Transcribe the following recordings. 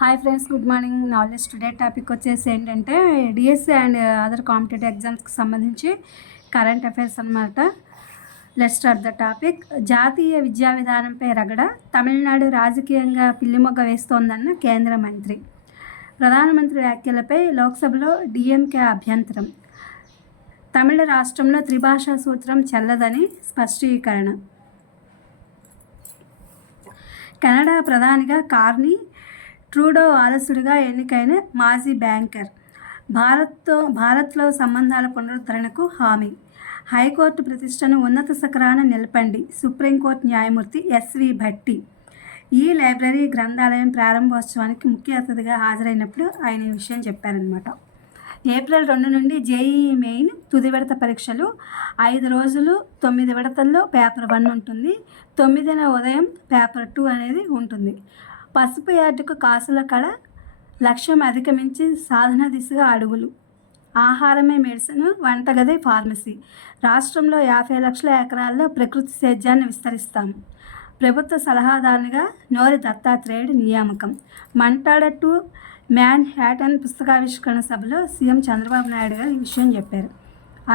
Hi friends, good morning. Knowledge today topic వచ్చేసి ఏంటంటే DSC and other competitive ఎగ్జామ్స్కి సంబంధించి కరెంట్ అఫైర్స్ అనమాట. Let's start the topic. జాతీయ విద్యా విధానంపై రగడ, తమిళనాడు రాజకీయంగా పిల్లిమొగ్గ వేస్తోందన్న కేంద్ర మంత్రి. ప్రధానమంత్రి వ్యాఖ్యలపై లోక్సభలో డిఎంకే అభ్యంతరం. తమిళ రాష్ట్రంలో త్రిభాషా సూత్రం చెల్లదని స్పష్టీకరణ. కెనడా ప్రధానిగా కార్నీ ట్రూడో వారసుడిగా ఎన్నికైన మాజీ బ్యాంకర్. భారత్లో సంబంధాల పునరుద్ధరణకు హామీ. హైకోర్టు ప్రతిష్టను ఉన్నత శిఖరాన నిలపండి, సుప్రీంకోర్టు న్యాయమూర్తి ఎస్వి భట్టి. ఈ లైబ్రరీ గ్రంథాలయం ప్రారంభోత్సవానికి ముఖ్య అతిథిగా హాజరైనప్పుడు ఆయన ఈ విషయం చెప్పారనమాట. ఏప్రిల్ 2 నుండి జేఈఈ మెయిన్ తుది విడత పరీక్షలు. 5 రోజులు 9 విడతల్లో పేపర్ 1 ఉంటుంది. 9న ఉదయం పేపర్ 2 అనేది ఉంటుంది. పసుపు యార్డుకు కాసుల కళ, లక్ష్యం అధిగమించి సాధన దిశగా అడుగులు. ఆహారమే మెడిసిన్, వంటగది ఫార్మసీ. రాష్ట్రంలో 50 లక్షల ఎకరాల్లో ప్రకృతి సేద్యాన్ని విస్తరిస్తాము. ప్రభుత్వ సలహాదారునిగా నోరి దత్తాత్రేయుడు నియామకం. మంటాడ టు మ్యాన్ హ్యాటన్ పుస్తకావిష్కరణ సభలో సీఎం చంద్రబాబు నాయుడు గారు ఈ విషయం చెప్పారు.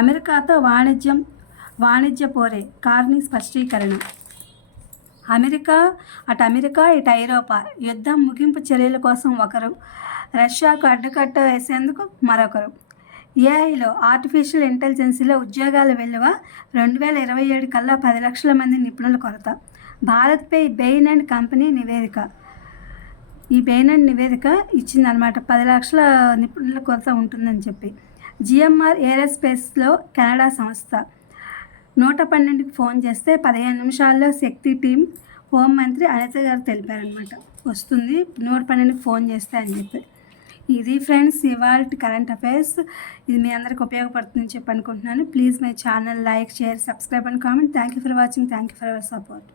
అమెరికాతో వాణిజ్య పోరే, కార్నీ స్పష్టీకరణ. అమెరికా ఇటు ఐరోపా. యుద్ధం ముగింపు చర్యల కోసం ఒకరు, రష్యాకు అడ్డుకట్ట వేసేందుకు మరొకరు. ఏఐలో ఆర్టిఫిషియల్ ఇంటెలిజెన్సీలో ఉద్యోగాల విలువ 2027 కల్లా 10 లక్షల మంది నిపుణుల కొరత. భారత్పై బెయిన్ అండ్ కంపెనీ నివేదిక. ఈ బెయిన్ అండ్ నివేదిక ఇచ్చిందనమాట. 10 లక్షల నిపుణుల కొరత ఉంటుందని చెప్పి. జిఎంఆర్ ఏరోస్పేస్లో కెనడా సంస్థ 112కి ఫోన్ చేస్తే 15 నిమిషాల్లో శక్తి టీం హోంమంత్రి అనిత గారు తెలిపారనమాట. వస్తుంది 112కి ఫోన్ చేస్తే అని చెప్పి. ఇది ఫ్రెండ్స్ ఇవాళ కరెంట్ అఫైర్స్. ఇది మీ అందరికి ఉపయోగపడుతుందని చెప్పి అనుకుంటున్నాను. Please my channel like, share, subscribe and comment. Thank you for watching. Thank you for our support.